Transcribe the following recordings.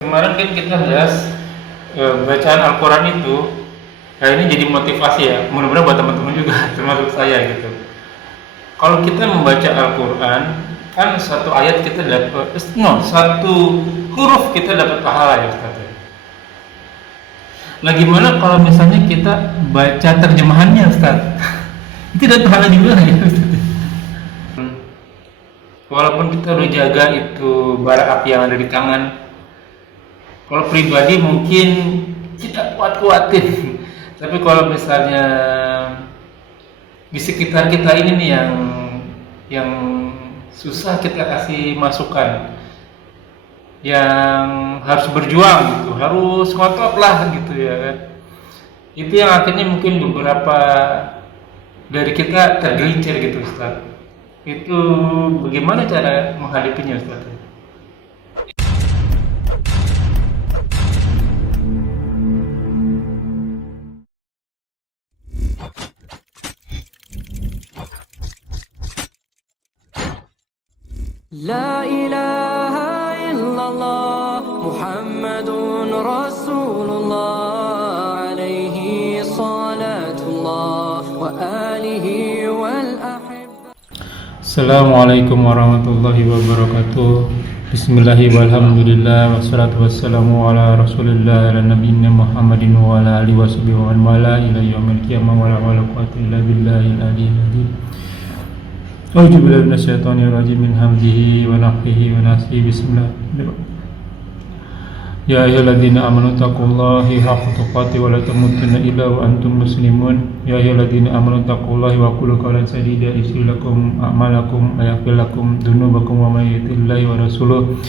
Kemarin kan kita bahas bacaan Al-Quran itu, ini jadi motivasi ya, mudah-mudahan buat teman-teman juga, termasuk saya gitu. Kalau kita membaca Al-Quran, kan satu ayat kita dapat, satu huruf kita dapat pahala ya Ustaz. Nah gimana kalau misalnya kita baca terjemahannya Ustaz? Itu dapat pahala juga ya Ustaz. Walaupun kita udah jaga itu bara api yang ada di tangan, kalau pribadi mungkin kita kuat-kuatin. Tapi kalau misalnya di sekitar kita ini nih yang susah kita kasih masukan, yang harus berjuang gitu, harus ngotot lah gitu ya kan. Itu yang akhirnya mungkin beberapa dari kita tergelincir gitu Ustaz. Itu bagaimana cara menghadapinya Ustaz? لا إله إلا الله محمد رسول الله عليه صلاة الله وآله والأحبة. Assalamualaikum warahmatullahi wabarakatuh. Bismillahirrahmanirrahim. Walhamdulillah wassalatu wassalamu ala Rasulillah ala nabiyina Muhammadin wa ala alihi washabihi wa man wala ila yaumil qiyamah wa la quwwata illa billahil aliyyil azim. A'udzu billahi minasyaitonir rajim min hamzihi wa nafthihi wa nafsihi. Bismillahirrahmanirrahim. Ya ayyuhalladzina amanu taqullaha haqqa tuqatih wa la tamutunna illa wa antum muslimun. Ya ayyuhalladzina amanu taqullaha wa qulu qawlan sadida yuslih lakum a'malakum wa yaghfir lakum dzunubakum wa may yuti'illahi wa rasulahu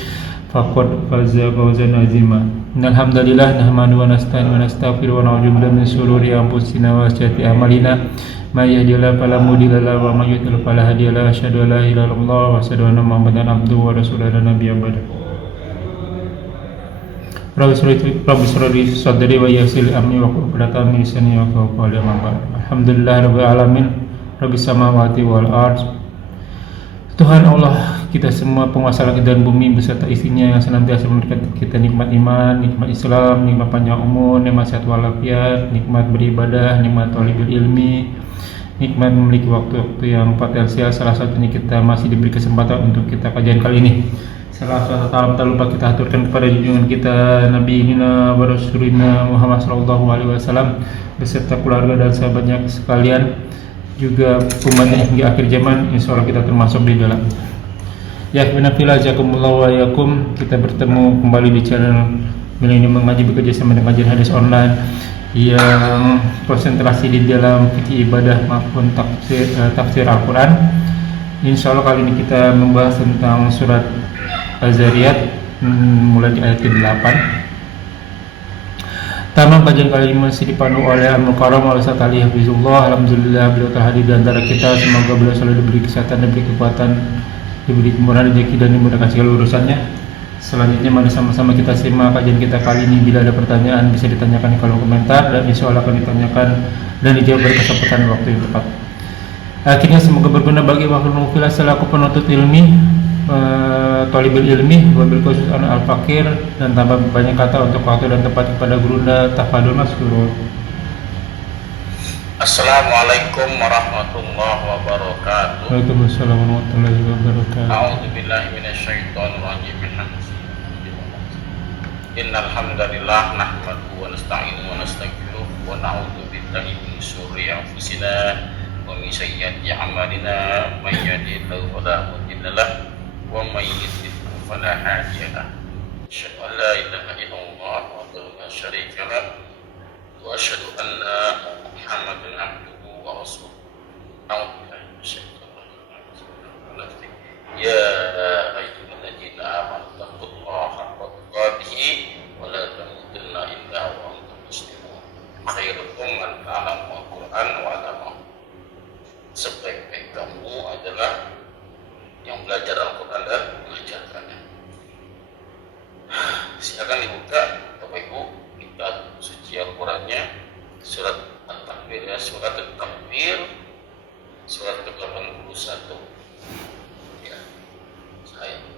faqad faza fawzan 'azima. Innal hamdalillah nahmaduhu wa nasta'inu wa nastaghfiruhu wa na'udzu billahi min shururi anfusina wa sayyiati a'malina. May yahdihillahu fala mudilla lahu wa may yudlil fala hadiya lahu. Asyhadu an la ilaha illallah wa asyhadu anna Muhammadan abduhu wa rasuluhu la nabiyya ba'dahu. Rabbi shrah sadri wa yassir li amri wa hlul 'uqdatam min lisani yafqahu qawli. Alhamdulillahirabbil alamin. Rabbis samawati wal ardh. Tuhan Allah kita semua, penguasa langit dan bumi beserta isinya, yang senantiasa memberikan kita nikmat iman, nikmat Islam, nikmat panjang umur, nikmat sehat walafiat, nikmat beribadah, nikmat thalibul ilmi, nikmat memiliki waktu-waktu yang potensial. Salah satunya kita masih diberi kesempatan untuk kita kajian kali ini. Salah satu salam tak lupa kita aturkan kepada junjungan kita Nabi Nina wa Rasulina Muhammad sallallahu alaihi wasallam beserta keluarga dan sahabatnya sekalian, juga umatnya hingga akhir zaman. Insyaallah kita termasuk di dalam. Ya binafillah jazakumullah wa yakum. Kita bertemu kembali di channel Milenium Mengaji bekerja sama dengan kajian hadis online yang konsentrasi di dalam fikih ibadah maupun tafsir Al-Quran. Insyaallah kali ini kita membahas tentang surat Az-Zariyat mulai di ayat ke-8. Taman kajian kali ini masih dipandu oleh Al-Mukarram Al-Ustaz Ali Hafizullah. Alhamdulillah beliau telah hadir di antara kita. Semoga beliau selalu diberi kesehatan, diberi kekuatan, diberi kemudahan rezeki dan dimudahkan segala urusannya. Selanjutnya mari sama-sama kita simak kajian kita kali ini. Bila ada pertanyaan bisa ditanyakan di kolom komentar dan insyaallah akan ditanyakan dan dijawab pada kesempatan waktu yang tepat. Akhirnya semoga berguna bagi makhluk mufilah selaku penuntut ilmi, thalibul ilmi, wabil khusus anak al-fakir, dan tambah banyak kata untuk waktu dan tempat kepada gurunda. Tafadhol maskurun. Assalamualaikum warahmatullahi wabarakatuh. Waalaikumsalam warahmatullahi wabarakatuh. A'udzubillahi minasyaitonir rajim. Innal hamdalillah nahmaduhu wa nasta'inuhu wa nastaghfiruh wa na'udzu billahi min shururi anfusina wa min sayyiati a'malina. May yahdihillahu fala mudilla lahu wa may yudlil fala hadiya lahu. Asyhadu an la ilaha illallah wahdahu la syarika lahu wa asyhadu anna Muhammadan abduhu wa rasuluh. A'udzu billahi minasyaitonir rajim. Ya ayyuhalladzina amanu taqullaha haqqa tuqatih wa la tamutunna illa wa antum muslimun. Khairukum man ta'allama al-Qur'an wa 'allamahu. Sebaik-baik kamu adalah yang belajar Al-Quran dan mengajarkannya. Silakan dibuka Bapak Ibu kitab suci Al-Qurannya, surat At-Takbir ya, surat At-Takbir, surat ke-81. Ya.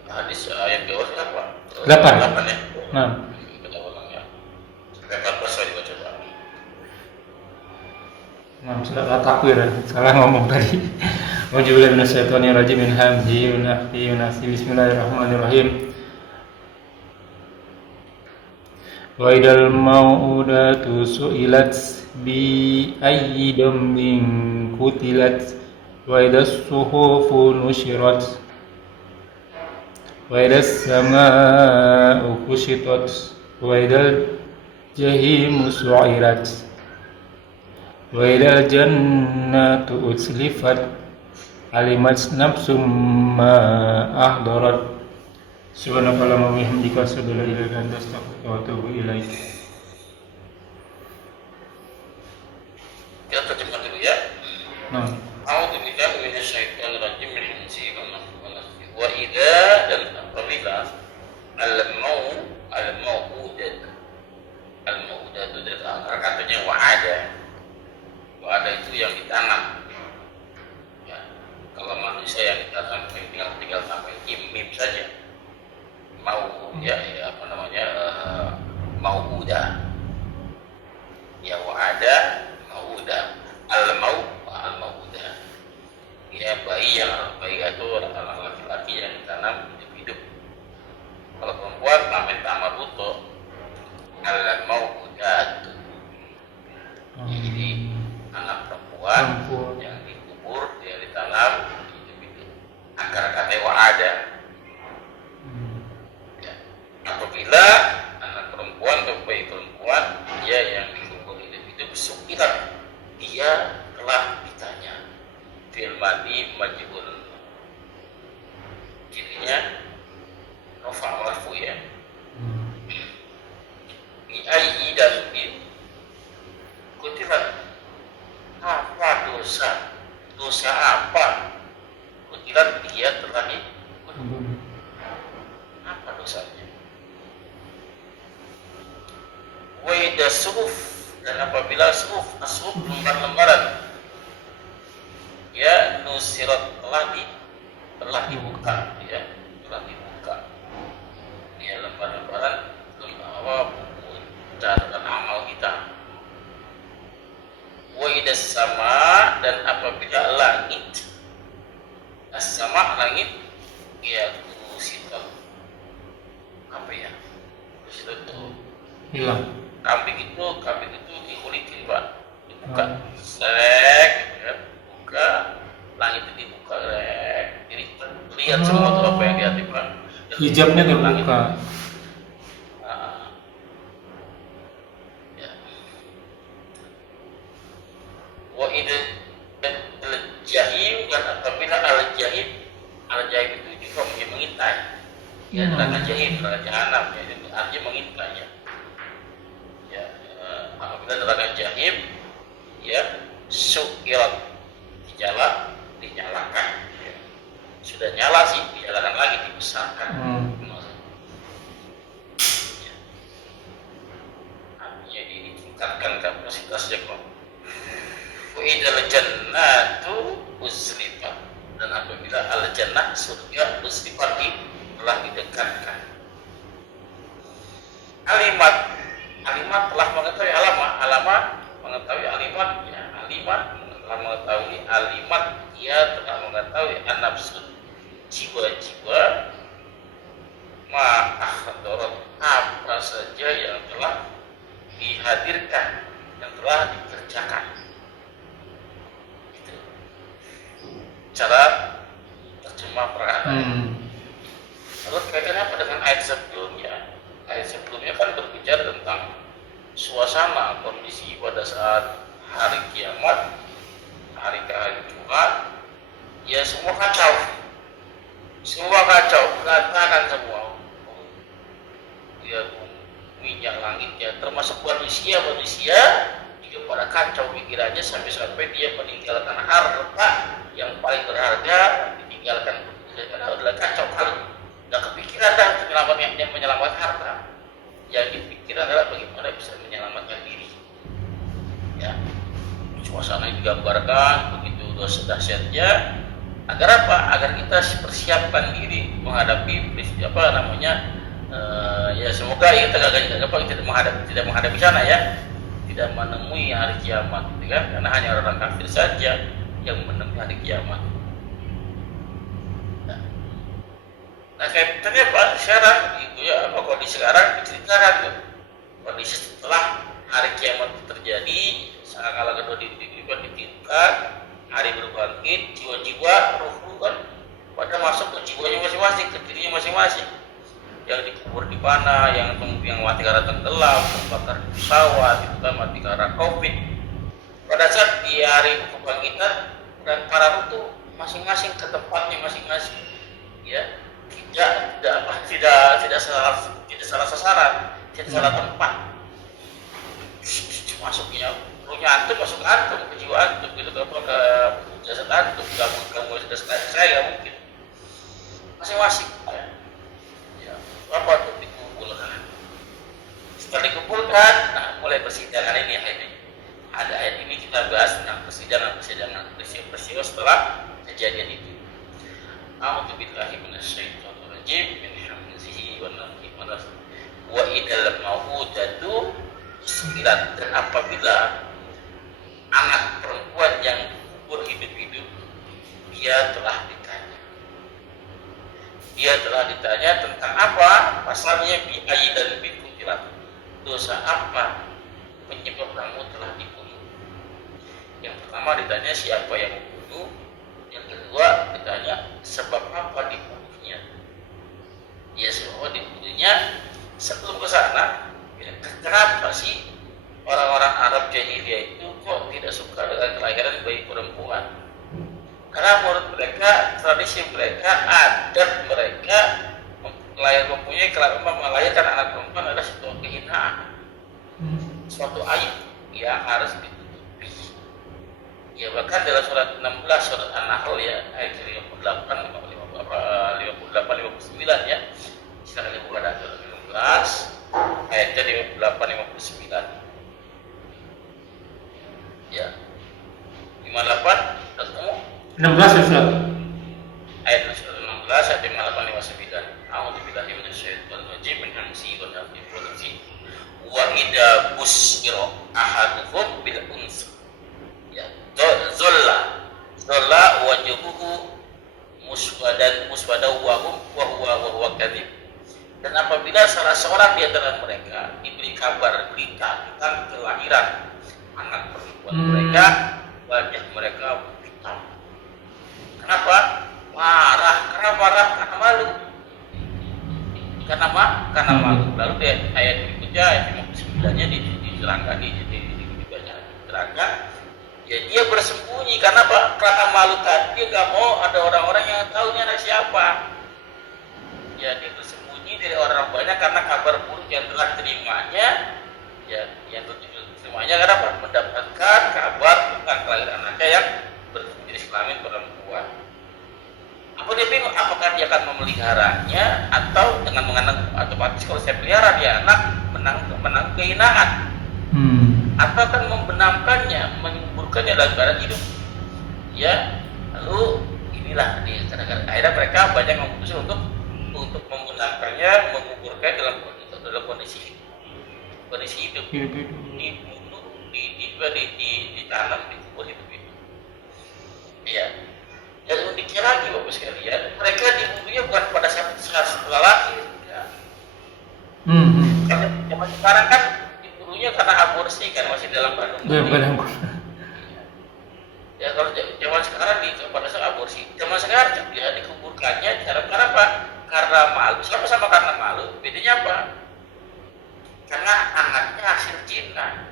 Hadis ayat berapa? 8. 8 ya. Nah, Baca ulang ya. Sampai 14 kali baca Pak. nah sudah takwir ya. Salah ngomong tadi. Auzubillahi minasyaitonirrajim min hamzihi wa nafthihi wa nafthihi. Bismillahirrahmanirrahim. Wa idal mau'udatu su'ilat bi ayyi dambin qutilat wa idas suhufu nushirat wa idas samaa'u kushitat wa idal jahimu su'irat wa idal jannatu uslifat alimat nafsum ma ahdarat. Subhanakallahumma wa bihamdika asyhadu an la ilaha illa anta astaghfiruka wa atubu ilaik. Kita terjemah dulu ya. Nah, A'udzu billahi minasyaitonir rajim min hamzihi wa nafthihi. Wa idza dan apabila al-mau'udat itu dari akar katanya wa'ada itu yang ditanam ya. Kalau manusia yang ditanam tinggal tambah mim saja mau'udah ya wa'ada mau'udah al-mau'udah ya bayi itu anak laki-laki yang ditanam hidup. Kalau perempuan namanya tamaruto al-mau'udat. Jadi anak perempuan yang dikubur, dia ditanam hidup. Akar kata wa'ada. Ya. Apabila anak perempuan atau bayi perempuan dia yang dikubur hidup sukirat, dia telah ditanya. Fi'il madhi majhul. Jadinya rafa' marfu ya. Bi ayyi dambin kutilat, apa dosa apa kutilat dia telah dikubur. Apa dosanya? Wa idza suhuf, dan apabila suhuf lembaran ya nusirat telah dibuka ya, ya lembaran-lembaran buku catatan amal kita. Wa idas sama, dan apabila langit as-sama langit ya kusitat apa ya kusitat itu hilang. kambing itu dikulitin Pak, dibuka selek ya, buka langit itu dibuka jadi lihat semua tuh apa yang di hati Pak, Hijabnya terbuka. Ya. Wa idal jahim, dan apabila al-jahim itu juga mengintai ya, neraka jahim, neraka jahanam ya, itu artinya mengintai ya. Apabila neraka jahim ya sukirat dinyalakan ya. Sudah nyala sih, dinyalakan lagi, dibesarkan ya. Artinya ditingkatkan kapasitasnya kok. Wa idal jannatu uslifat, dan apabila al-jannah surga uslifat telah didekatkan. Alimat telah mengetahui alamat mengetahui alimat ya, telah mengetahui alimat, dia telah mengetahui an-nafsu, jiwa-jiwa ma'ahdarat, apa saja yang telah dihadirkan, yang telah dikerjakan. Itu cara terjemah perkataan. Lalu kaitannya apa dengan ayat sebelumnya? Ayat sebelumnya kan berbicara tentang suasana kondisi pada saat hari kiamat, hari kehancuran, ya semua kacau, berantakan semua. Ya minyak langitnya, termasuk manusia juga pada kacau pikirannya sampai dia meninggalkan harta yang paling berharga, ditinggalkan karena adalah kacau kali. Nggak kepikiran dah untuk menyelamatkan harta. Yang dipikiran adalah bagaimana bisa menyelamatkan diri. Ya, suasana digambarkan begitu dahsyatnya. Agar apa? Agar kita persiapkan diri menghadapi Ya semoga kita tidak menghadapi sana ya, tidak menemui hari kiamat, gitu kan? Karena hanya orang kafir saja yang menemui hari kiamat. Nah kaitannya Pak sekarang gitu ya, apa kondisi sekarang diceritakan tuh kondisi setelah hari kiamat itu terjadi, sangkala kedua ditiupkan, hari berbangkit, jiwa-jiwa ruh kan pada masuk ke jiwanya masing-masing, ke dirinya masing-masing, yang dikubur di mana, yang kemudian mati karena tenggelam, terbakar di pesawat, itu kan mati karena COVID. Pada saat di hari kebangkitan dan para ruh itu masing-masing ke tempatnya masing-masing, ya tidak salah sasaran, tidak salah tempat. Masuknya ruhnya antum masuk ke antum, ke jiwa antum, gitu ke jasad antum, kamu sudah saya mungkin masing-masing. Ya, apa untuk dikumpulkan? Setelah dikumpulkan, nah mulai persidangan ini ada ayat ini kita bahas tentang persidangan peristiwa setelah kejadian itu. A'udzu billahi minasyaitonir rajim min hamzihi wa nafthihi wa nafthihi wa idal mau'udatu su'ilat, dan apabila anak perempuan yang dikubur hidup-hidup dia telah ditanya tentang apa? Pasalnya bi ayyi dan bi kutilat, dosa apa penyebab kamu telah dibunuh. Yang pertama ditanya siapa yang membunuh, yang kedua ditanya sebab apa dibunuhnya. Ya sebab dibunuhnya sebelum ke sana, kenapa sih orang-orang Arab jahiliyah itu kok tidak suka dengan kelahiran bayi perempuan? Karena menurut mereka, tradisi mereka, adat mereka melahirkan anak perempuan adalah suatu kehinaan, suatu aib yang harus ditutupi. Ya bahkan dalam surat 16 surat An-Nahl ya ayat 58 59 ya. Sekarang dibuka dari surat 16 ayatnya 58 59. Ya. 58 ketemu 16 ya Ustaz. ayat 16 ayat 58 59. A'udzu billahi minasyaitonir rajim min hamzihi wa nafthihi wa idza busira ahaduhum bil unsa. Ya, zolla wajhuhu muswadan wa huwa kadhib. Dan apabila salah seorang di antara mereka diberi kabar berita tentang kelahiran anak perempuan mereka, wajah mereka hitam. Kenapa? Marah. Karena malu. Karena malu. Lalu di ayat berikutnya ayat 59-nya diterangkan diterangkan. Ya dia bersembunyi karena apa? Karena malu tadi dia nggak mau ada orang-orang yang tahunya anak siapa. Ya dia bersembunyi dari orang banyak karena kabar buruk yang telah terimanya. Ya yang terimanya karena apa? Mendapatkan kabar tentang kelahiran anaknya yang berjenis kelamin perempuan. Apa dia bingung? Apakah dia akan memeliharanya atau dengan mengenang otomatis kalau saya pelihara dia anak menang kehinaan, atau akan membenamkannya, menyuburkannya dalam keadaan hidup. Ya, lalu inilah dia kadang-kadang akhirnya mereka banyak memutuskan untuk membenamkannya, menguburkan dalam kondisi hidup, dibunuh, ditanam, dikubur hidup. Iya. Dan uniknya lagi Bapak sekalian, mereka dibunuhnya bukan pada saat setelah lahir. Ya. Karena zaman sekarang kan dibunuhnya karena aborsi kan, masih dalam kandungan. Ya kalau zaman sekarang pada saat aborsi, zaman sekarang ya dikuburkannya cara apa? Karena malu. Sama-sama karena malu. Bedanya apa? Karena anaknya hasil zina.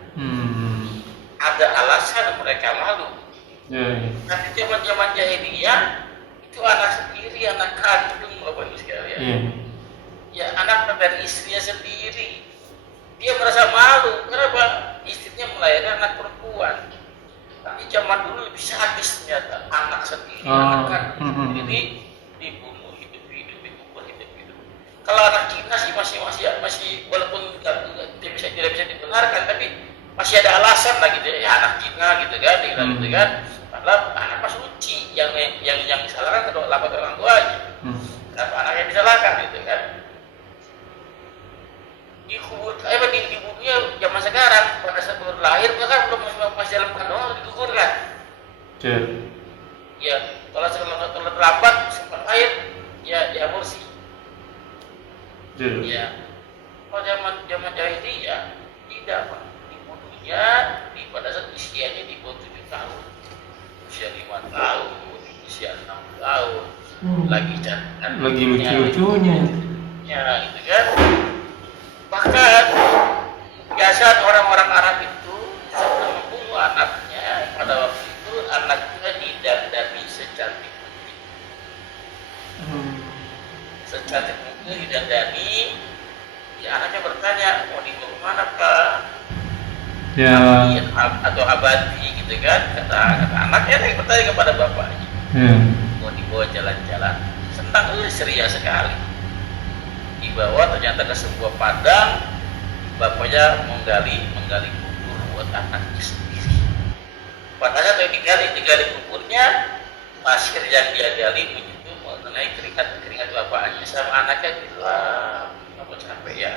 Ada alasan mereka malu. Nanti zaman jahiliyah itu anak sendiri, anak kandung Bapak Ibu sekalian. Ya anak dari istrinya sendiri. Dia merasa malu. Kenapa? Istrinya melahirkan anak perempuan. Tapi zaman dulu lebih sadis ternyata, anak sendiri, anak kandung sendiri dibunuh hidup-hidup, dikubur hidup-hidup. Kalau anak Cina sih masih walaupun tidak bisa dibenarkan, tapi masih ada alasan lah gitu ya, anak Cina gitu kan. Padahal anak pas suci, yang disalahkan kedua orang tuanya. Kenapa anak yang disalahkan gitu kan? zaman sekarang pada saat baru lahir bahkan belum masih dalam kandungan digugurkan. Ya, kalau terlambat sempat lahir ya diaborsi. Ya, kalau zaman jahiliyah tidak Pak, dibunuhnya pada saat usianya di bawah 7 tahun, usia 5 tahun, usia 6 tahun, lagi cantik, lagi lucu-lucunya. Ya, gitu kan. Bahkan biasa orang-orang Arab itu sebelum membunuh anaknya pada waktu itu anaknya didandani secantik mungkin. Secantik mungkin didandani. Ya, anaknya bertanya, mau dibawa kemana Pak? Ya. Atau abadi gitu kan? Kata anaknya yang bertanya kepada bapaknya. Mau dibawa jalan-jalan. Senang, ceria sekali. Dibawa ternyata ke sebuah padang, bapaknya menggali kubur buat anaknya sendiri. Padahal kalau digali kuburnya, pasir yang dia gali begitu mengenai keringat bapaknya sama anaknya bilang, apa capek ya?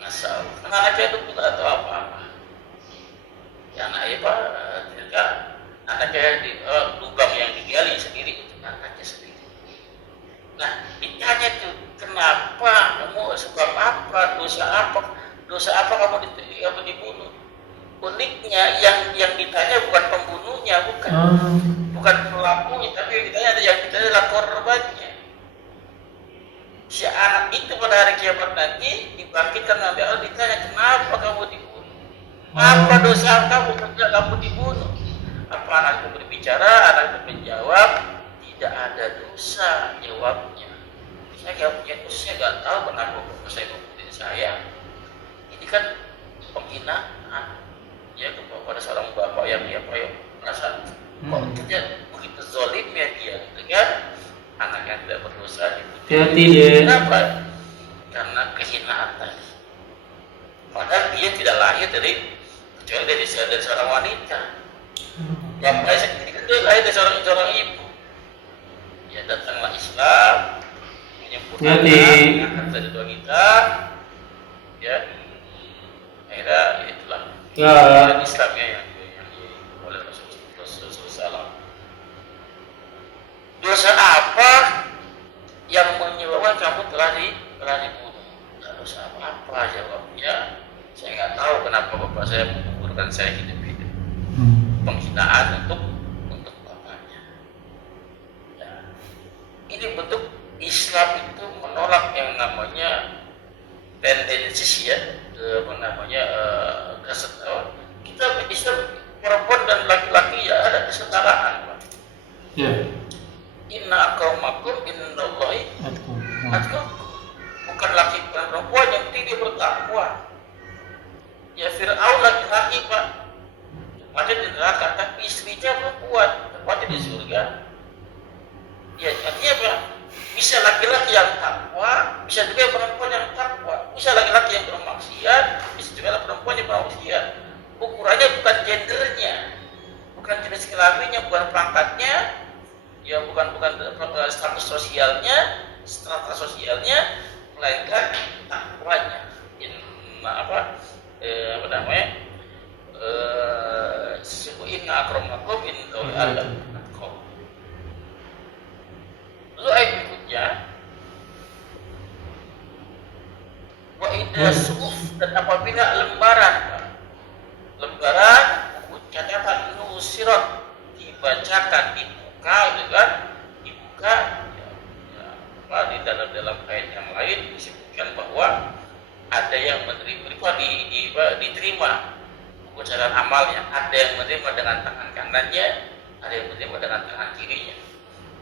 Ngasal. Anaknya itu bukan atau apa-apa. Ya anaknya Pak, ternyata anaknya di lubang yang digali sendiri untuk anaknya sendiri. Nah, ditanya tuh, kenapa kamu sebab apa, dosa apa kamu dibunuh? Uniknya yang ditanya bukan pembunuhnya, bukan pelakunya, tapi yang ditanya adalah korbannya. Si anak itu pada hari kiamat nanti dibangkitkan oleh Allah, ditanya kenapa kamu dibunuh? Apa dosa kamu sehingga kamu dibunuh? Apa anak itu berbicara, anak itu menjawab, tidak ada dosa, jawabnya. Saya nggak tahu kenapa bapak saya membunuh saya. Ini kan penghinaan ya kepada seorang bapak yang merasa kok begitu zolimnya dia, gitu kan? Anak yang tidak berdosa dibunuh. Kenapa? Karena kehinaan tadi. Padahal dia tidak lahir kecuali dari seorang wanita. Bapak saya sendiri kan dia lahir dari seorang ibu. Ya datanglah Islam menyempurnakan anak dari wanita. Ya, akhirnya itulah Islamnya yang oleh Rasulullah. Dosa apa yang menyebabkan kamu telah dibunuh? Dosa apa jawabnya? Saya nggak tahu kenapa bapak saya menguburkan saya hidup-hidup. Penghinaan untuk bapaknya. Ya. Ini bentuk Islam itu menolak yang namanya tendensi ya, kita Islam perempuan dan laki-laki ya ada kesetaraan, Pak. Ya. Inna akramakum indallahi atqakum. Bukan laki dan perempuan yang tinggi bertakwa. Ya Fir'aun laki-laki Pak, tempatnya di neraka, tapi istrinya perempuan, tempatnya di surga. Ya artinya apa? Bisa laki-laki yang takwa, bisa juga perempuan yang takwa. Bisa laki-laki yang bermaksiat, bisa juga perempuan yang bermaksiat. Ukurannya bukan gendernya, bukan jenis kelaminnya, bukan perangkatnya, ya bukan status sosialnya, strata sosialnya, melainkan takwanya. Inna akramakum indallahi atqakum. Lalu ayat berikutnya, wa idza suhuf, dan apabila lembaran buku catatan nusirat dibacakan, dibuka di dalam ayat yang lain disebutkan bahwa ada yang diterima buku catatan amalnya, ada yang menerima dengan tangan kanannya, ada yang menerima dengan tangan kirinya.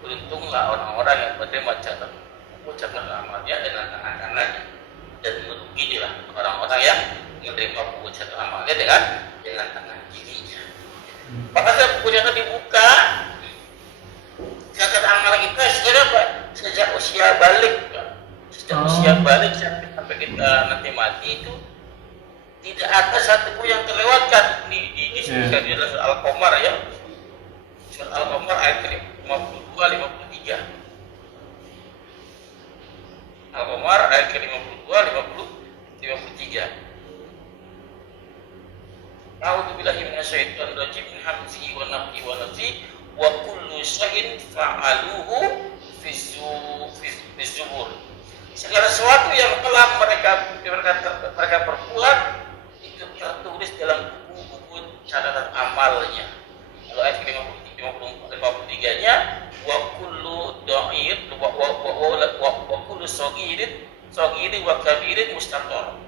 Beruntunglah orang-orang yang menerima buku catatan amalnya dengan tangan kanannya, dan merugilah orang-orang yang menerima buku catatan amalnya dengan tangan kirinya. Maka buku catatan dibuka, catatan amal kita sejak usia balik, sampai kita nanti mati itu tidak ada satu pun yang terlewatkan di dalam surah Al-Qamar ya. Surah Al-Qamar ayat 52-53. Al-Qamar ayat 52-53. minasyaitonir rajim min hamzihi wa nafthihi wa nafthihi wa kullu syai'in fa'aluhu fi zubur. Segala sesuatu yang telah mereka perbuat itu tertulis dalam buku-buku catatan amalnya. Kalau ayat 53-nya wa kullu da'ir wa kullu saghirin wa kabirin mustator.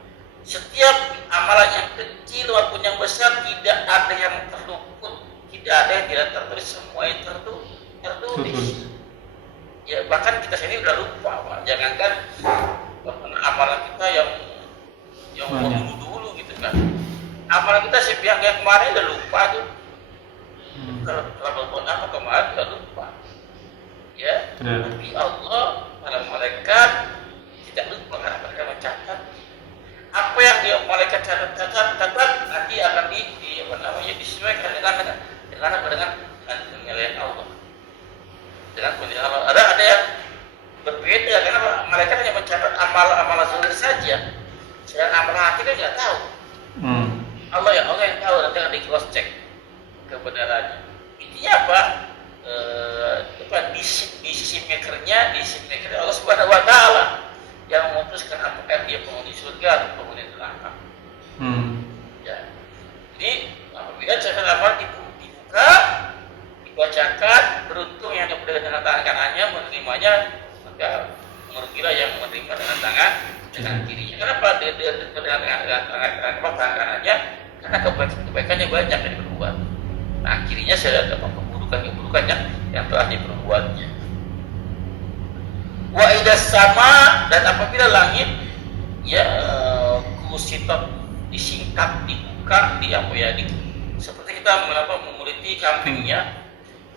Setiap amalan yang kecil maupun yang besar tidak ada yang terluput, tidak ada yang tidak tertulis, semua yang tertulis. Ya bahkan kita sendiri udah lupa, Pak. Jangankan amalan kita yang dulu gitu kan. Amalan kita sepihak yang kemarin udah lupa tuh. Kalau berbuat apa kemarin udah lupa. Ya, tapi Allah para malaikat tidak lupa karena mereka mencatat apa yang dia malaikat catat nanti akan disesuaikan dengan penilaian Allah. Dengan penilaian Allah. Ada yang berbeda karena malaikat hanya mencatat amal zahir saja. Sedangkan amal hati kan nggak tahu. Allah yang tahu, nanti akan di cross check kebenarannya. Intinya apa? Di sisi makernya Allah Subhanahu Wa Taala yang memutuskan apakah dia penghuni surga atau penghuni neraka. Ya. Jadi apabila catatan amal dibuka, dibacakan, beruntung yang dapat dengan tangan kanannya menerimanya, maka merugilah yang menerima dengan tangan kirinya. Kenapa dia dengan tangan kanannya? Karena kebaikannya banyak yang diperbuat. Nah, kirinya saya dapat keburukan yang telah diperbuatnya. Wa idas sama, dan apabila langit kusitot disingkap, dibuka, seperti kita memuliti kambingnya.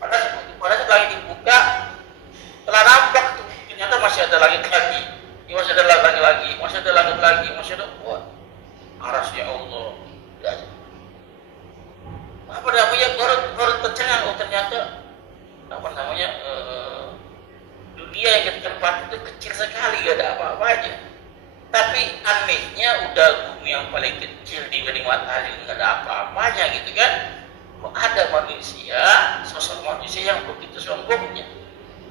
Pada saat langit dibuka, telah nampak tuh ternyata masih ada langit lagi, masih ada langit lagi, masih ada aras ya Allah. Apa namanya baru tercengang, ternyata dunia yang kita tempati itu kecil sekali, gak ada apa-apanya. Tapi anehnya udah bumi yang paling kecil dibanding matahari, gak ada apa-apanya gitu kan. Kok ada manusia, sosok manusia yang begitu sombongnya.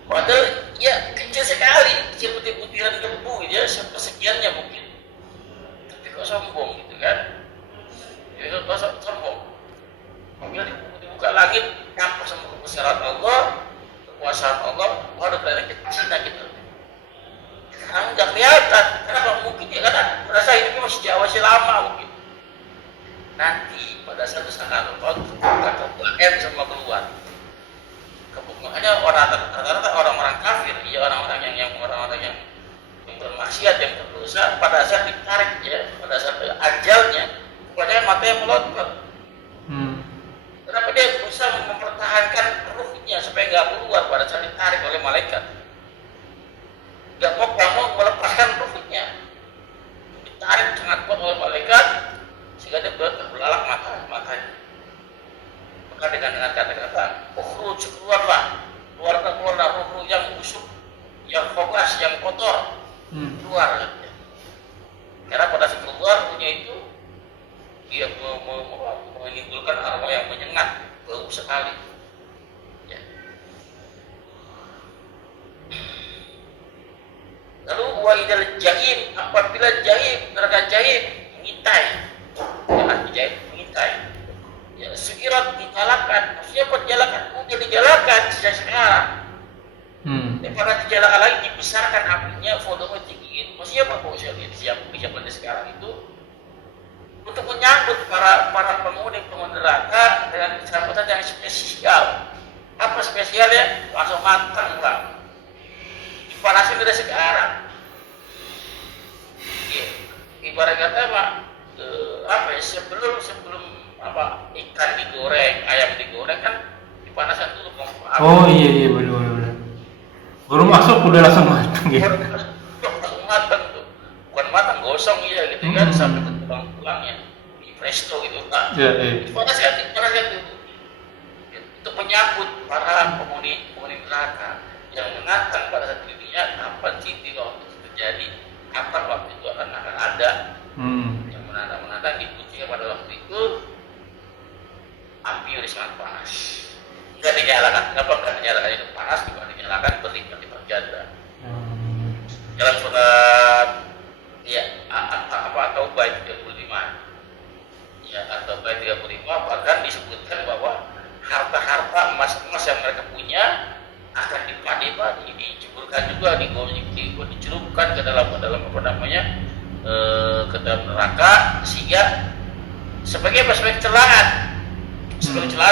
Padahal ya kecil sekali, kecil putih-putihan debu ya, sepersekiannya mungkin. Tapi kok sombong gitu kan. Ya kok sombong. Apabila dibuka langit, nampak sama kebesaran Allah, kekuasaan Allah, baru kelihatan kecil gitu. Sekarang nggak kelihatan, kenapa? Mungkin ya karena merasa hidupnya masih jauh, masih lama mungkin. Nanti pada satu saat Allah buka kebukaan semua keluar. Kebukaannya rata-rata orang-orang kafir, ya orang-orang yang bermaksiat, yang berdosa, pada saat ditarik pada saat ajalnya, kemudian matanya melontot. Kenapa dia berusaha mempertahankan ruhnya supaya nggak keluar pada saat ditarik oleh malaikat? Nggak mau melepaskan ruhnya, ditarik sangat kuat oleh malaikat sehingga dia berlalak matanya. Maka dengan kata-kata, keluarlah ruh yang busuk, yang fokus, yang kotor, keluar. Karena pada saat keluar ruhnya itu dia menimbulkan aroma yang menyengat, bau sekali. Ya. Lalu waidal jahim, apabila neraka jahim mengintai, ya sekirat dinyalakan, maksudnya dinyalakan, mungkin dinyalakan sejak sekarang. Daripada dinyalakan lagi, dibesarkan apinya, volume tinggiin. Maksudnya apa? Saya lihat siapa sekarang itu untuk menyambut para penghuni neraka dengan sambutan yang spesial. Apa spesialnya? Langsung matang lah. Dipanasin dari sekarang. Ya, ibarat kata sebelum ikan digoreng, ayam digoreng kan dipanasan dulu kompor. Oh iya benar. Baru masuk udah langsung matang gitu. Langsung matang tuh. Bukan matang gosong gitu kan, sampai ke tulang-tulangnya. Presto gitu kan. Dipanasin itu. Itu menyambut para penghuni neraka yang menantang pada saat dirinya kapan sih waktu itu terjadi, kapan waktu itu akan ada. Yang menantang dipujinya pada waktu itu api udah sangat panas. Nggak dinyalakan, kenapa nggak dinyalakan itu panas? Juga dinyalakan berlipat-lipat ganda. Dalam surat ya atau bait 35 ya atau bait 35 bahkan disebutkan bahwa harta-harta emas-emas yang mereka punya akan dipadi-padi, diceburkan juga, dicelupkan ke dalam apa namanya ke dalam neraka, sehingga sebagai celaan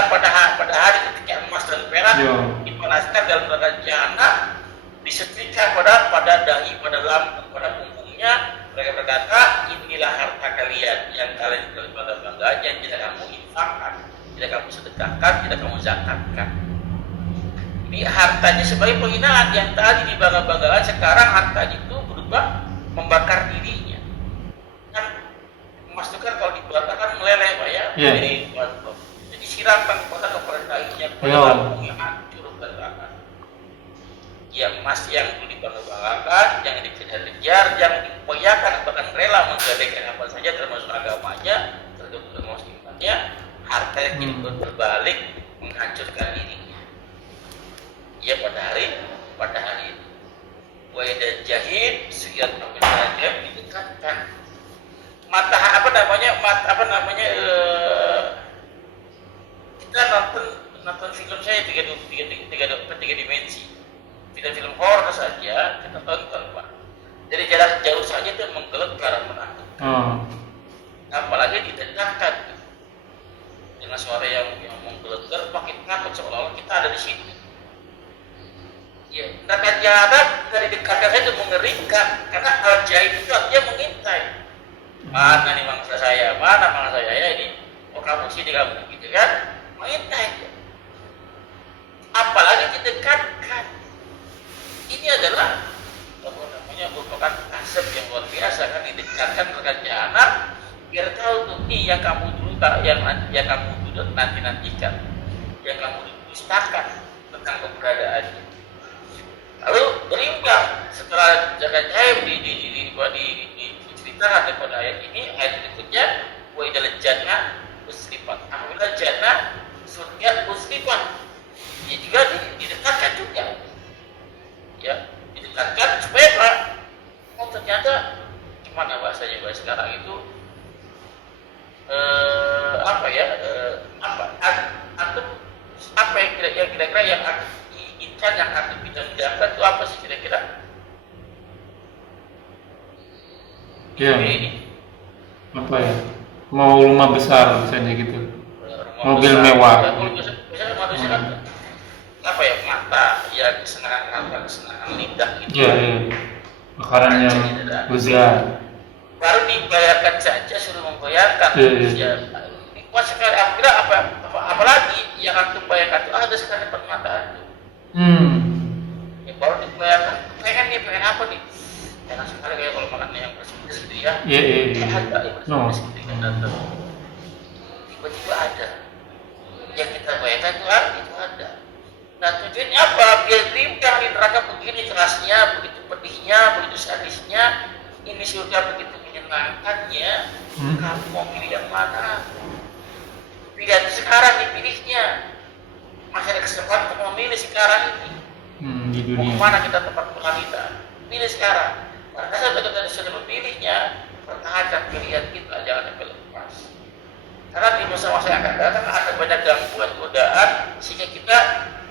pada hari ketika emas dan perak dipanaskan dalam neraka jahanam, disetrika pada dahi, pada lambung, pada punggungnya. Mereka berkata, inilah harta kalian yang kalian bangga-banggakan, yang tidak kamu infakkan, tidak kamu sedekahkan, tidak kamu zakatkan. Ini hartanya sebagai penghinaan, yang tadi dibangga-banggakan, sekarang hartanya itu berubah membakar dirinya. Kan emas itu kan kalau dibakar kan meleleh, Pak ya. Jadi siramkan kepada dahinya, kepada lambungnya, hancur berantakan. Ya, emas yang dibangga-banggakan, yang dikejar-kejar, yang diupayakan, bahkan rela menggadaikan apa saja termasuk agamanya, termasuk imannya, harta yang kini berbalik menghancurkan dirinya. Ya, pada hari itu. Wa idza jahid syiat amin didekatkan. Kita nonton film saya tiga dimensi. Film horor saja kita tonton, Pak. Dari jarak jauh saja itu menggelegar, menakutkan. Apalagi didekatkan dengan suara yang menggelegar, makin takut seolah-olah kita ada di situ. Ya, neraka jahat dari dekatkan saja itu mengerikan, karena al-jahid itu artinya mengintai. Mana nih mangsa saya? Ya ini? Oh, kamu sini kamu, gitu kan? Mengintai. Apalagi didekatkan. Ini adalah merupakan kasep yang luar biasa, kan didekatkan dengan jahanam biar tahu tuh nih yang kamu dulu nantikan, yang kamu dustakan tentang keberadaannya. Lalu berimbang setelah jagat jahim diceritakan kepada ayat ini, ayat berikutnya wa idal jannah usrifat. Apabila jannah surga usrifat, ya juga didekatkan juga. Ya, didekatkan supaya Pak, ternyata gimana bahasanya sekarang itu apa yang kira-kira yang diinginkan, yang akan kita dapat itu apa sih kira-kira? Ya. Apa ya? Mau rumah besar misalnya gitu. Mobil besar, mewah. Biasanya manusia kan apa ya, mata, ya kesenangan lidah gitu. Iya. Makanannya besar. Baru dibayarkan saja, suruh membayarkan. Ya, nikmat sekali. Akhirnya apalagi yang akan membayarkan itu ada sekali permataan itu. Ya, baru dibayarkan. Pengen apa nih? Enak sekali kayak kalau makannya yang bersih gitu ya. Iya. Ada yang bersih datang. Tiba-tiba ada. Yang kita bayarkan itu ada. Nah, tujuannya apa? Biar berimbang di neraka begini kerasnya, begitu pedihnya, begitu sadisnya. Ini surga begitu menyenangkannya. Kamu mau pilih yang mana? Pilihan sekarang dipilihnya. Masih ada kesempatan untuk memilih sekarang ini. Di dunia. Mau kemana kita tempat pulang kita? Pilih sekarang. Karena saat kita sudah memilihnya, pertahankan pilihan kita, jangan sampai lepas. Karena di masa-masa yang akan datang ada banyak gangguan, godaan, sehingga kita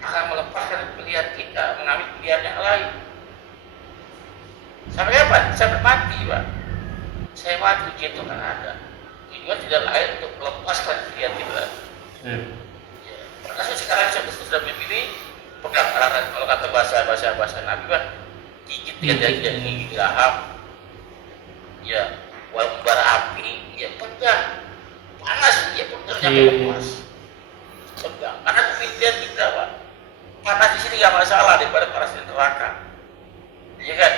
akan melepaskan pilihan kita, mengambil pilihan yang lain. Sampai kapan? Sampai mati, Pak. Saya mati, ujian itu akan ada. Tujuan tidak lain untuk melepaskan pilihan kita. Ya. Karena sekarang saya sudah memilih pegang arahan. Kalau kata bahasa Nabi, Pak, gigit gigi lahap. Ya, walaupun bara api, ya pegang. Panas, ya pegang, jangan lepas. Pegang. Karena pilihan kita, Pak. Panas di sini nggak masalah daripada panas di neraka. Ya kan?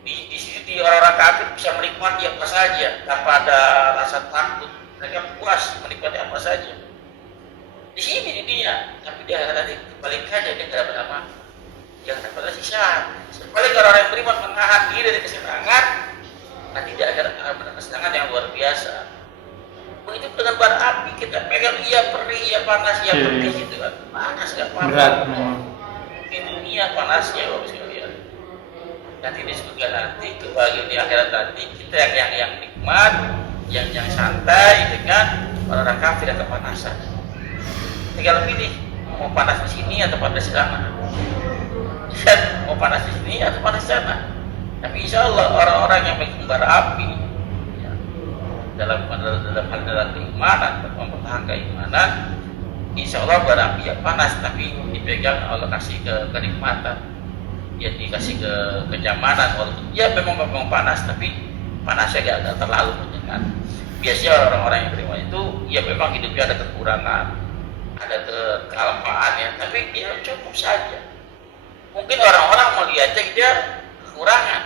Di sini di orang-orang kafir bisa menikmati apa saja tanpa ada rasa takut. Mereka puas menikmati apa saja. Di sini di dunia, tapi di akhirat nanti kebalikannya, dia tidak dapat apa. Yang dapat sisa. Sebaliknya orang yang beriman menahan diri dari kesenangan, nanti di akhirat akan mendapat kesenangan yang luar biasa. Begitu dengan bara api kita pegang, iya perih, iya panas, iya pedih gitu kan. Panas nggak apa-apa. Berat. Itu iya panasnya Bapak sekalian. Nanti di surga nanti, kebahagiaan di akhirat nanti kita yang nikmat, yang santai dengan orang kafir yang kepanasan. Tinggal pilih mau panas di sini atau panas di sana. Mau panas di sini atau panas di sana. Tapi insya Allah orang-orang yang memegang bara api ya, dalam keimanan, mempertahankan keimanan, insya Allah bara api ya panas, tapi dipegang Allah kasih kenikmatan, ya dikasih kenyamanan. Walaupun ya memang panas, tapi panasnya agak terlalu kan. Biasanya orang-orang yang beriman itu ya memang hidupnya ada kekurangan, ada kealpaan ya, tapi dia cukup saja. Mungkin orang-orang melihatnya dia kekurangan,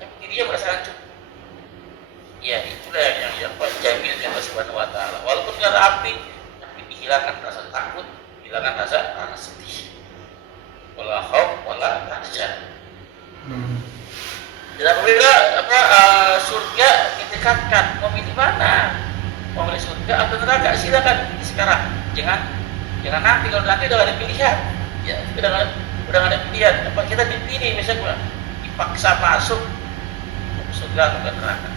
tapi dia merasakan cukup. Ya itulah yang jamin Allah Subhanahu Wa Taala. Walaupun nggak ada api, tapi dihilangkan rasa takut, hilangkan rasa sedih. Wala khauf wala tahzan. Dan apabila surga didekatkan, mau pilih mana? Mau pilih surga atau neraka? Silakan pilih sekarang. Jangan nanti, kalau nanti udah ada pilihan. Ya, udah ada pilihan. Apa kita dipilih misalnya dipaksa masuk surga atau neraka?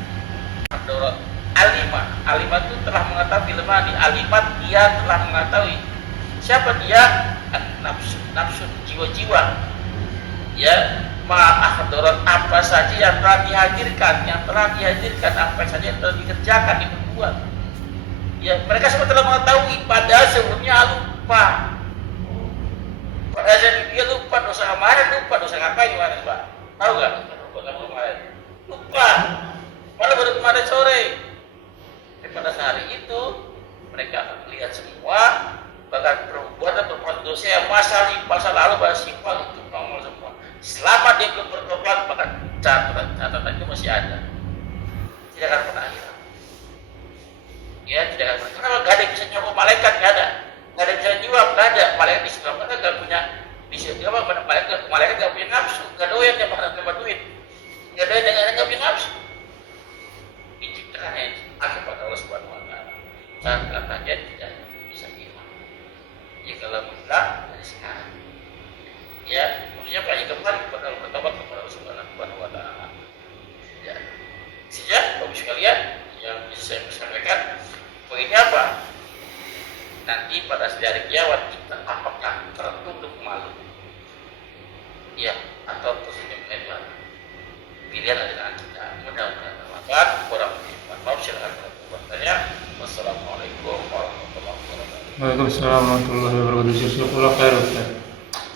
Alimat itu telah mengetahui lemah di alimat, dia telah mengetahui siapa dia, nafsu jiwa-jiwa ya, ma'ahdarat apa saja yang telah dihadirkan apa saja yang telah dikerjakan, diperbuat ya. Mereka semua telah mengetahui, padahal sebelumnya lupa. Padahal dia lupa dosa kemarin, lupa dosa ngapain kemarin Pak, tahu gak? Lupa malah baru kemarin sore. Pada hari itu mereka akan melihat semua, bahkan perbuatan dosa yang masa lalu masih simpel itu nongol semua. Selama dia belum bertobat, bahkan catatan itu masih ada, tidak akan pernah hilang. Ya, tidak akan pernah. Kenapa? Gak ada yang bisa nyokok malaikat, gak ada yang bisa nyuap, gak ada. Malaikat di sebelah mereka gak punya, malaikat gak punya nafsu, gak doyan yang dapat duit, gak doyan yang gak punya nafsu. Diciptakannya akibat Allah Subhanahu Wa Taala. Katanya tidak bisa hilang. Ya kalau hilang dari sekarang. Ya, maksudnya banyak kembali kepada Allah, bertobat kepada Allah Subhanahu Wa Taala. Ya, sejak Bapak sekalian yang bisa saya sampaikan, poinnya apa? Nanti pada hari kiamat kita apakah tertunduk malu? Ya, atau tersenyum hebat? Pilihan ada dengan kita. Mudah-mudahan bermanfaat. Kurang maaf, silakan bertanya. Wassalamualaikum warahmatullahi wabarakatuh. Waalaikumsalam warahmatullahi wabarakatuh. Jazakallahu khairan Ustaz.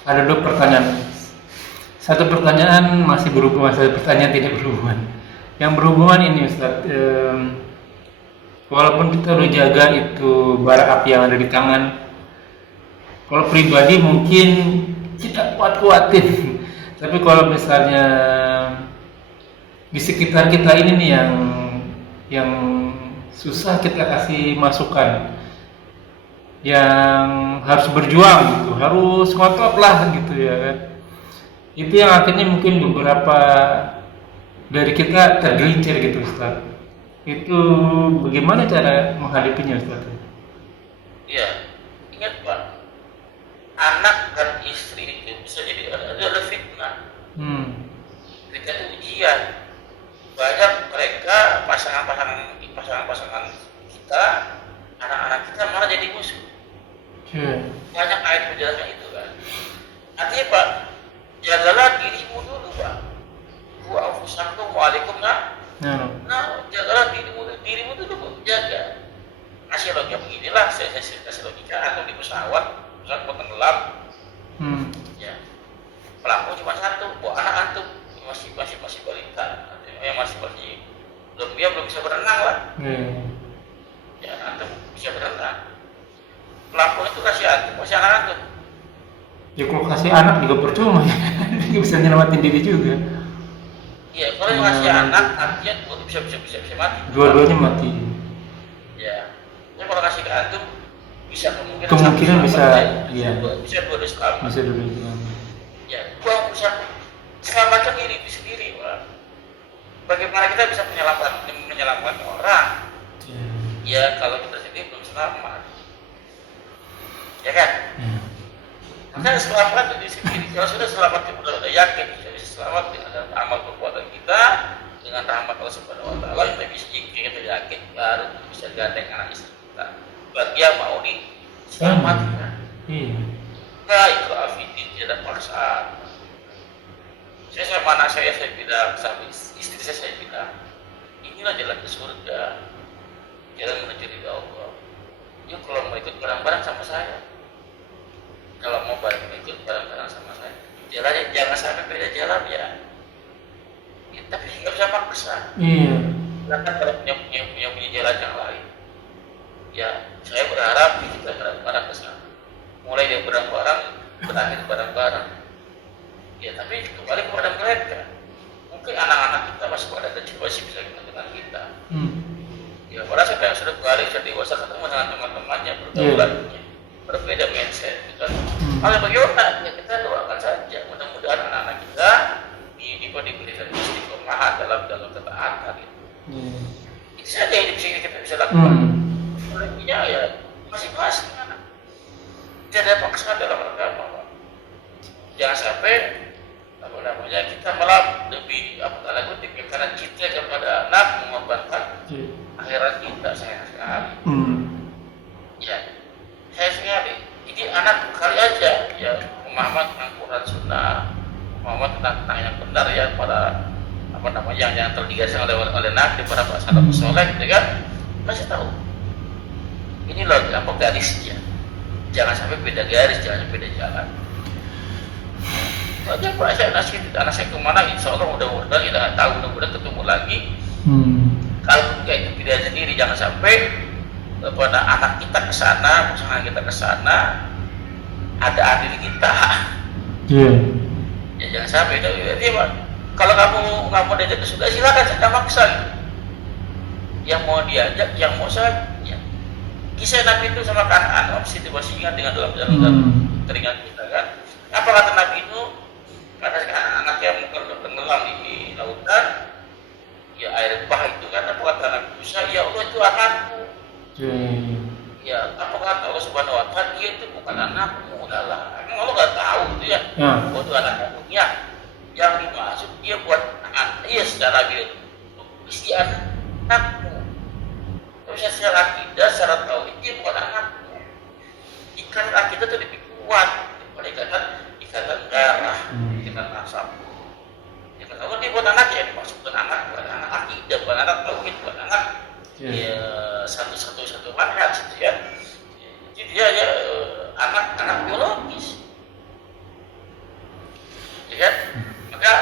Ada 2 pertanyaan. Satu pertanyaan masih berhubungan, satu pertanyaan tidak berhubungan. Yang berhubungan ini Ustaz, walaupun kita udah jaga itu bara api yang ada di tangan, kalau pribadi mungkin kita kuat-kuatin. Tapi kalau misalnya di sekitar kita ini nih yang susah kita kasih masukan, yang harus berjuang gitu, harus ngotot lah gitu ya kan. Itu yang akhirnya mungkin beberapa dari kita tergelincir gitu Ustaz. Itu bagaimana cara menghadapinya Ustaz? Iya, ingat Pak, anak dan istri itu bisa jadi ada fitnah. Fitnah itu ujian. Banyak mereka pasangan kita, anak-anak kita malah jadi musuh. Banyak ayat menjelaskan itu kan. Artinya Pak, jagalah dirimu dulu Pak. Wa anfusakum wa alaikum jagalah dirimu dulu, jaga. Kasih logika beginilah, saya kasih logika, atau di pesawat mau tenggelam. Ya, pelaku cuma satu, anak antum masih balita, yang masih belum bisa berenang lah. Ya, antum bisa berenang. Pelaku itu kasih antum, masih anak antum. Ya kalau kasih anak juga percuma ya, dia bisa nyelamatin diri juga. Iya, kalau yang kasih anak artinya bisa mati. Dua-duanya mati. Ya, kalau kasih ke antum bisa kemungkinan bisa, iya. Bisa dua Islam. Bisa dua Islam. Ya, gua bisa selamatkan diri sendiri, Pak. Bagaimana kita bisa menyelamatkan orang? ya kalau kita sendiri belum selamat, ya kan? Makanya selamat dari sendiri. Kalau sudah selamat, kita sudah yakin kita bisa selamat dengan amal perbuatan kita, dengan rahmat Allah Subhanahu Wa Taala, kita bisa kita yakin baru bisa gandeng anak istri kita. Bagi yang mau diselamatkan, nah itu afidin tidak paksaan. Saya sama anak saya bilang, sama istri saya bilang, inilah jalan ke surga, jalan menuju ridha Allah. Yuk kalau mau ikut bareng-bareng sama saya, kalau mau ikut bareng-bareng sama saya, jalannya jangan sampai beda jalan ya. Tapi nggak bisa maksa. Karena kalau punya jalan yang lain, ya saya berharap kita bareng-bareng ke sana. Mulai dari bareng-bareng, berakhir bareng-bareng. Ya tapi kembali kepada mereka. Mungkin anak-anak kita masih pada kecil masih bisa dengan kita. Ya pada saat yang sudah balik, sudah dewasa ketemu dengan teman-temannya, pergaulannya, berbeda mindset. Kan? Kalau bagaimana? Ya kita doakan saja. Mudah-mudahan anak-anak kita diberikan istiqomahan dalam ketaatan. Itu saja yang kita bisa lakukan. Olehnya ya masing-masing anak. Tidak ada paksaan dalam agama. Jangan sampai kita malah lebih karena cinta kepada anak mengorbankan akhirat kita. Sayang sekali. Ya, sayang sekali. Ini anak kali aja ya pemahaman tentang Quran Sunnah, pemahaman tentang yang benar ya pada yang terdigaskan oleh Nabi para salafus saleh, ya kan? Masih tahu. Ini loh garisnya. Jangan sampai beda garis, jangan sampai beda jalan. Aja Pak, saya anak saya kemana, insya Allah mudah-mudahan kita nggak tahu, mudah-mudahan ketemu lagi. Kalau kayak itu tidak sendiri, jangan sampai pada anak kita ke sana, pasangan kita ke sana, ada adik kita. Ya jangan sampai itu. Jadi kalau kamu nggak mau diajak ke surga, silakan saja maksa. Yang mau diajak, yang mau saja. Kisah Nabi itu sama Kanaan, Siti Basingan dengan dalam telinga kita kan. Apa kata Nabi itu? Karena anak yang tenggelam di lautan, ya air bah itu kan. Apa kata Nabi Musa? Ya Allah itu anakku. Ya apa kata Allah Subhanahu Wa Taala? Dia itu bukan anakmu, udahlah. Emang Allah nggak tahu itu ya? Oh itu anakmu ya. Yang dimaksud dia buat anak. Iya secara isi anakmu. Tapi secara akidah, secara tauhid dia bukan anakmu. Ikatan akidah itu lebih kuat daripada ikatan darah, ikatan asam. Ya kalau dia buat anak ya dimaksudkan anak, bukan anak akidah, bukan anak tauhid, bukan anak ya satu manhaj gitu ya. Jadi dia ya anak biologis. Ya kan? Maka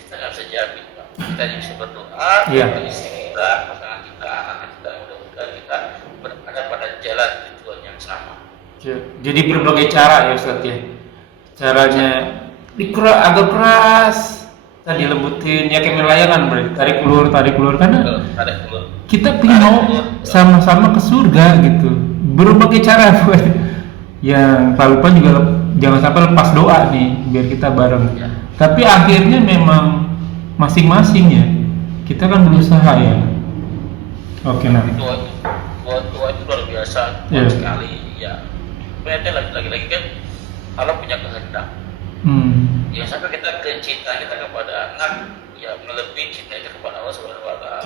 kita nggak bisa jamin, Pak. Kita bisa berdoa, kita istighfar, pasangan kita, anak kita, mudah-mudahan kita berada pada jalan tujuan yang sama. Jadi berbagai cara ya Ustaz ya. Caranya agak keras, tadi lembutin, ya kayak layangan berarti tarik ulur karena kita pengen mau sama-sama ke surga gitu. Berbagai cara buat yang tak lupa juga jangan sampai lepas doa nih biar kita bareng. Tapi akhirnya memang masing-masing ya. Kita kan berusaha ya. Oke nah. Doa itu luar biasa sekali ya. Beda lagi kan kalau punya kehendak. Ya sampai kita cinta kita kepada anak ya melebihi cinta kita kepada Allah Subhanahu Wa Taala.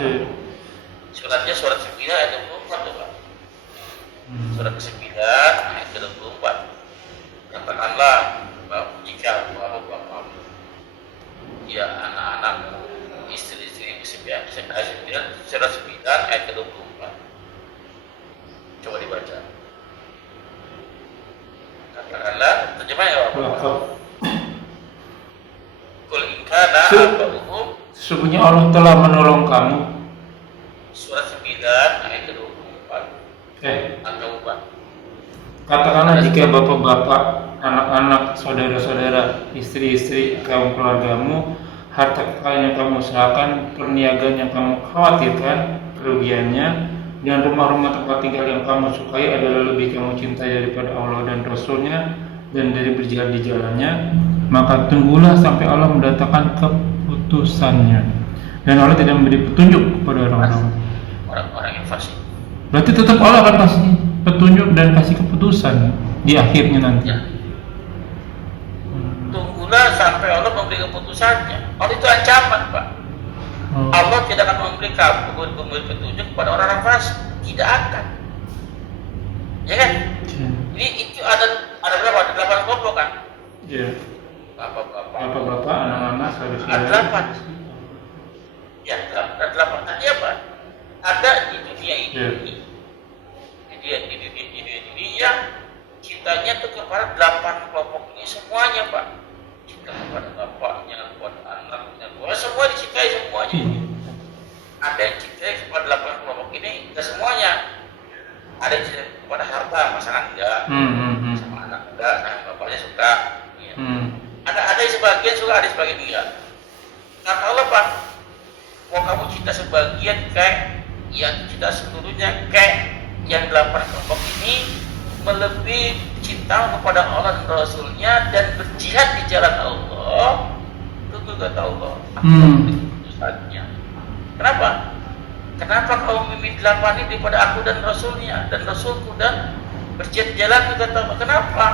Suratnya surat 9 ayat 24 tuh Pak. Surat ke-9 ayat 24. Katakanlah jika bapak ya anak-anakmu, istri-istri surat 9 ayat 24. Coba dibaca. Katakanlah terjemahnya apa? Kul in kana aba'uhum, sesungguhnya Allah telah menolong kamu. Surat 9 ayat 24. Atau Pak. Katakanlah jika bapak-bapak, anak-anak, saudara-saudara, istri-istri, kaum keluargamu, harta kekayaan yang kamu usahakan, perniagaan yang kamu khawatirkan, kerugiannya, dan rumah-rumah tempat tinggal yang kamu sukai adalah lebih kamu cintai daripada Allah dan Rasulnya, dan dari berjalan di jalannya, maka tunggulah sampai Allah mendatangkan keputusannya. Dan Allah tidak memberi petunjuk kepada orang-orang yang fasik. Berarti tetap Allah akan kasih petunjuk dan kasih keputusan di akhirnya nanti. Ya. Tunggulah sampai Allah memberi keputusannya. Allah itu ancaman, Pak. Oh. Allah tidak akan memberi petunjuk kepada orang-orang fasik. Tidak akan. Ya kan? Iya. Ini itu ada berapa? Ada 8 kelompok kan? Iya. Bapak-bapak, anak-anak, ada 8. Ya, ada 8. Tadi apa? Ada di dunia ini. Iya. Di dunia ini yang cintanya tuh kepada 8 kelompok ini semuanya, Pak. Cinta kepada bapaknya, kepada anaknya, semua dicintai semuanya. Ada yang cinta kepada 8 kelompok ini, tidak semuanya. Ada yang cinta kepada harta, pasangan enggak, sama anak enggak, sama bapaknya suka. Ya. Ada yang sebagian suka, ada yang sebagian enggak. Kata Allah, Pak, mau kamu cinta sebagian kayak yang cinta seluruhnya kayak yang 8 kelompok ini melebihi cinta kepada Allah dan Rasulnya dan berjihad di jalan Allah. Tunggu kata Allah, keputusannya. Kenapa? Kenapa kau memilih 8 ini daripada aku dan Rasulnya dan Rasulku dan berjihad di jalan kata Allah? Kenapa?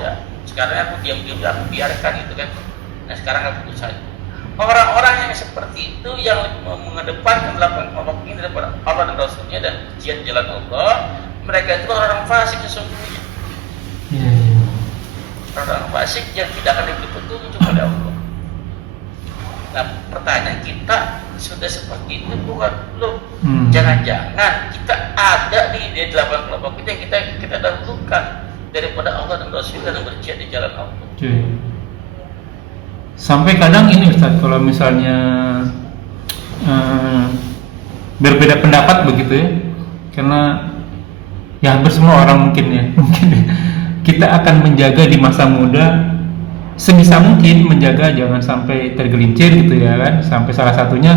Ya, sekarang aku diam-diam, aku biarkan itu kan. Nah sekarang keputusannya. Orang-orang yang seperti itu yang mengedepankan 8 kelompok ini daripada Allah dan Rasulnya dan jihad jalan Allah, mereka itu orang fasik sesungguhnya. Orang fasik yang tidak akan diberi petunjuk kepada Allah. Nah pertanyaan kita, sudah seperti itu bukan belum? Jangan-jangan kita ada di 8 kelompok itu yang kita dahulukan daripada Allah dan Rasulnya dan berjihad di jalan Allah. Sampai kadang ini Ustaz, kalau misalnya berbeda pendapat begitu ya, karena ya hampir semua orang mungkin kita akan menjaga di masa muda sebisa mungkin menjaga jangan sampai tergelincir gitu ya kan. Sampai salah satunya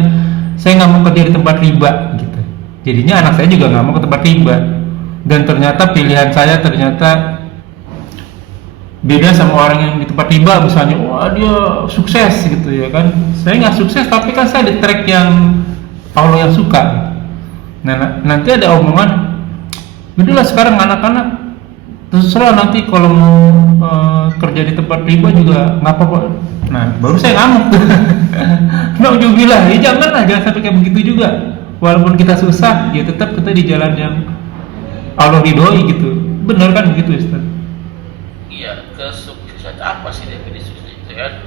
saya nggak mau kerja di tempat riba gitu, jadinya anak saya juga nggak mau ke tempat riba, dan ternyata pilihan saya ternyata beda sama orang yang di tempat riba misalnya, wah dia sukses gitu ya kan, saya nggak sukses tapi kan saya di track yang Allah yang suka. Nah nanti ada omongan, udahlah sekarang anak-anak terserah nanti kalau mau kerja di tempat riba juga nggak apa-apa. Nah baru saya ngamuk. Nauzubillah, ya jangan sampai kayak begitu juga. Walaupun kita susah ya tetap kita di jalan yang Allah ridhoi gitu. Benar kan begitu Ustaz? Kesuksesan apa sih definisi sukses itu kan?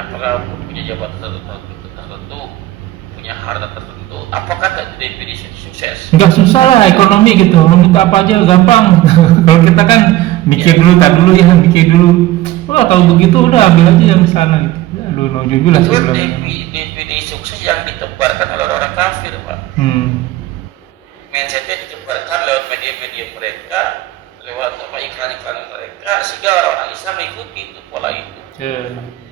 Apakah punya jabatan tertentu, punya harta tertentu? Apakah definisi sukses? Enggak susah lah ekonomi gitu, mau minta apa aja gampang. Kalau kita kan mikir dulu, mikir dulu. Wah tahu begitu udah ambil aja yang di sana gitu. Ya lu nauzubillah. Itu definisi sukses yang ditebarkan oleh orang kafir, Pak. Mindsetnya ditebarkan lewat media-media mereka, lewat iklan-iklan mereka, sehingga orang-orang Islam mengikuti itu pola itu.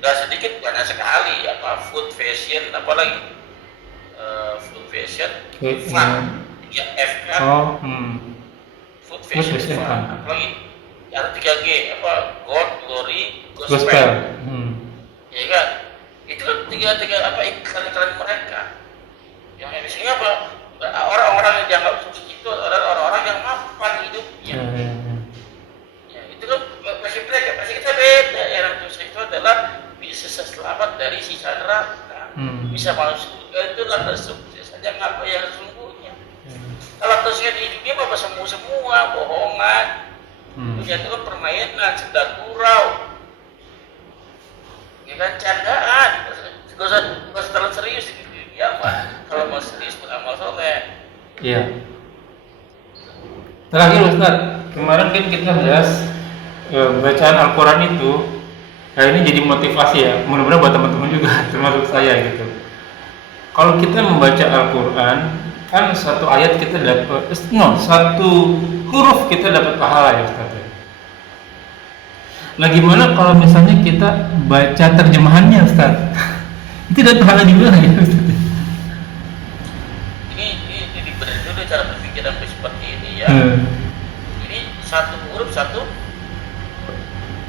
Dan sedikit banyak sekali food fashion, apalagi food fashion, fun, ya F kan, food fashion, fun, apalagi ada 3G, God, glory, gospel. Ya kan, itu kan tiga iklan-iklan mereka. Yang misalnya orang-orang yang dianggap sukses itu adalah orang-orang yang mapan hidupnya. Itu kan masih kita beda. Yang sukses itu adalah bisa selamat dari sisa neraka, bisa masuk surga, itu adalah kesuksesan yang apa yang sesungguhnya. Kalau kesuksesan di dunia apa semua bohongan, dunia itu kan permainan, sedang gurau, ya kan, candaan. Gak usah terlalu serius di dunia, Pak. Kalau mau serius beramal soleh. Iya. Terakhir Ustaz, kemarin kan kita bahas bacaan Al-Quran itu, ini jadi motivasi ya, mudah-mudahan buat teman-teman juga, termasuk saya gitu. Kalau kita membaca Al-Quran, kan satu ayat kita dapat, satu huruf kita dapat pahala ya Ustaz. Nah gimana kalau misalnya kita baca terjemahannya Ustaz? Itu dapat pahala juga ya Ustaz? Ini benar dulu cara berpikiran seperti ini ya. Ini satu huruf satu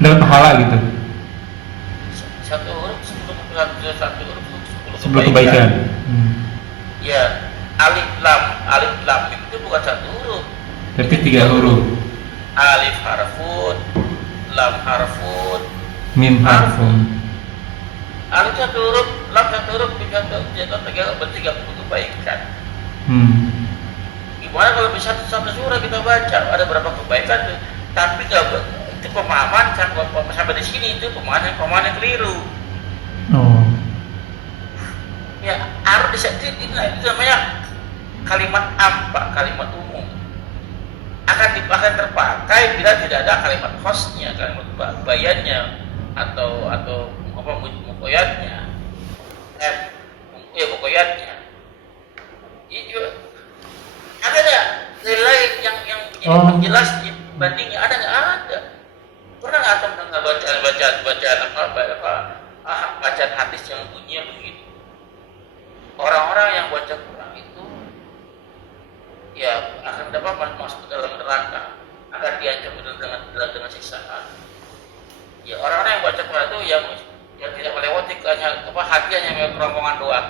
dapat pahala gitu. Satu huruf 10 kebaikan. Sebelum kebaikan. Ya, alif lam itu bukan satu huruf, Tapi 3 huruf. alif harfun, lam harfun, Mim harfun. alif satu huruf, lam satu huruf, mim satu huruf, jadi berarti 30 kebaikan. Gimana kalau bisa satu surah kita baca, ada berapa kebaikan tuh? Tapi itu pemahaman sampai di sini itu pemahaman yang keliru. Oh. Ya harus itu namanya kalimat apa? Kalimat umum. Akan terpakai bila tidak ada kalimat khosnya, kalimat bayannya atau apa mukoyatnya. Mukoyatnya. Itu ada nggak nilai yang menjelas bandingnya ada nggak? Ada. Pernah nggak teman nggak bacaan hadis yang bunyinya begitu? Orang-orang yang baca Quran itu ya akan dapat masuk ke dalam neraka, akan diancam dengan siksaan. Ya orang-orang yang baca Quran itu yang tidak melewati hati hanya kerombongan doang.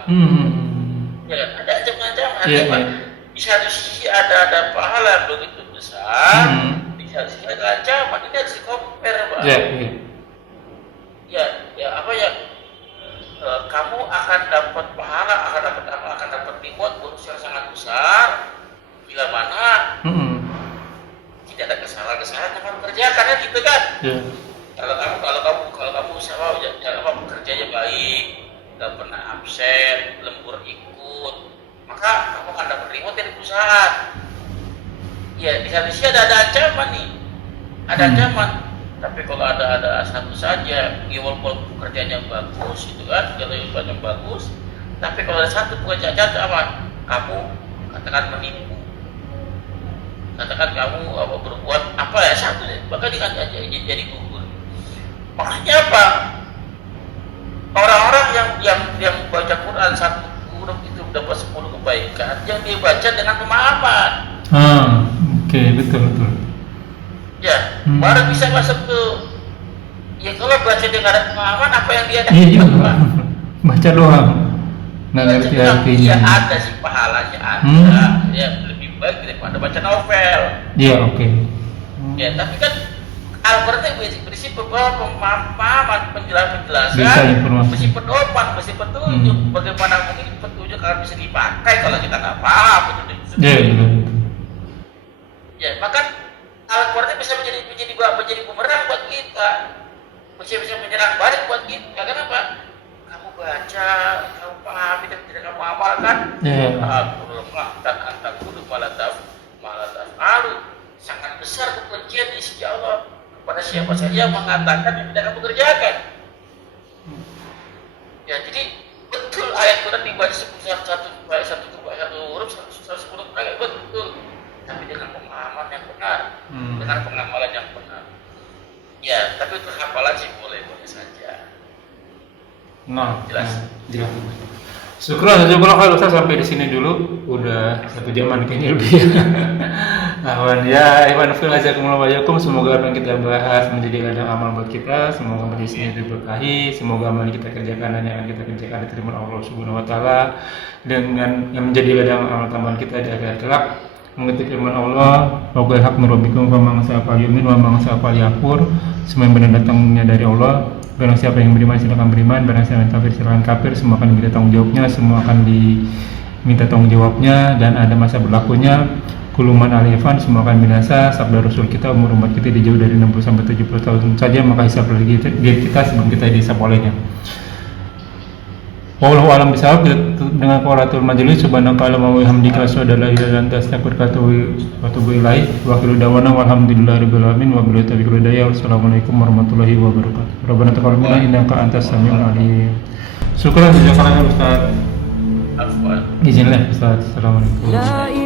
Ya ada ancaman-ancaman. Di satu sisi ada pahala begitu besar, di satu sisi ada ancaman. Ini harus di-compare, Pak. Kamu akan dapat pahala, akan dapat reward bonus yang sangat besar bila mana tidak ada kesalahan yang kamu kerjakan, kan gitu kan? Kalau kamu usaha bekerjanya baik, nggak pernah absen, lembur ikut, maka kamu akan dapat reward dari perusahaan. Ya di satu sisi ada ancaman nih, ada ancaman. Tapi kalau ada satu saja, ya walaupun pekerjaannya bagus, itu kan, jalannya bagus. Tapi kalau ada satu pekerjaan apa? Kamu katakan menipu, katakan kamu berbuat apa ya satu, maka jadi gugur. Makanya apa? Orang-orang yang baca Quran satu huruf itu dapat 10 kebaikan, yang dibaca dengan pemahaman. Oke, betul. Ya, baru bisa masuk ke. Ya kalau baca dengan ada pemahaman, apa yang dia Iya, baca doang, nggak ngerti artinya. Ya ada sih pahalanya ada. Ya lebih baik daripada baca novel. Iya, oke. Ya tapi kan Al-Quran berisi beberapa pemahaman, penjelasan, Bisa informasi. berisi pedoman, berisi petunjuk. Bagaimana mungkin petunjuk akan bisa dipakai kalau kita nggak paham petunjuk itu. Iya, betul. Ya maka Al-Quran bisa menjadi bumerang buat kita, bisa menyerang balik buat kita. Kenapa? Kamu baca, kamu pahami dan tidak kamu amalkan. Dan antak kudu malataf sangat besar kebencian di sisi Allah kepada siapa saja yang mengatakan yang tidak kamu kerjakan. Ya jadi betul ayat Quran dibaca satu huruf 110 kali betul. Tapi dengan pemahaman yang benar, dengan pengamalan yang benar. Ya, tapi untuk hafalan sih boleh saja. Jelas. Syukur kalau Ustaz sampai di sini dulu, udah 1 jaman kayaknya lebih. Semoga apa yang kita bahas menjadi ladang amal buat kita, semoga menjadi sini diberkahi, semoga amal yang kita kerjakan dan yang kita kerjakan diterima Allah Subhanahu wa taala dengan yang menjadi ladang amal tambahan kita di akhirat kelak. Mengerti firman Allah, wa qul haq min rabbikum fa man sa'al yu'min wa man sa'al yakfur. Semua yang benar datangnya dari Allah. Barang siapa yang beriman silakan beriman, barang siapa yang kafir silakan kafir. Semua akan diminta tanggung jawabnya, semua akan diminta tanggung jawabnya dan ada masa berlakunya. Kuluman alifan, semua akan binasa. Sabda Rasul kita, umur umat kita dijauh dari 60 sampai 70 tahun saja, maka hisab lagi diri kita sebelum kita dihisab olehnya. Wallahu a'lam bishawab. Dengan qaratul majelis subhanaka wa bihamdika asyhadu an la ilaha illa anta astaghfiruka wa atubu ilaik. Wa akhiru da'wana walhamdulillahirabbil alamin wa billahi taufiq wal hidayah. Wassalamualaikum warahmatullahi wabarakatuh. Rabbana taqabbal minna innaka antas samiul alim. Syukran jazakallahu Ustaz. Afwan. Izinlah Ustaz. Assalamualaikum.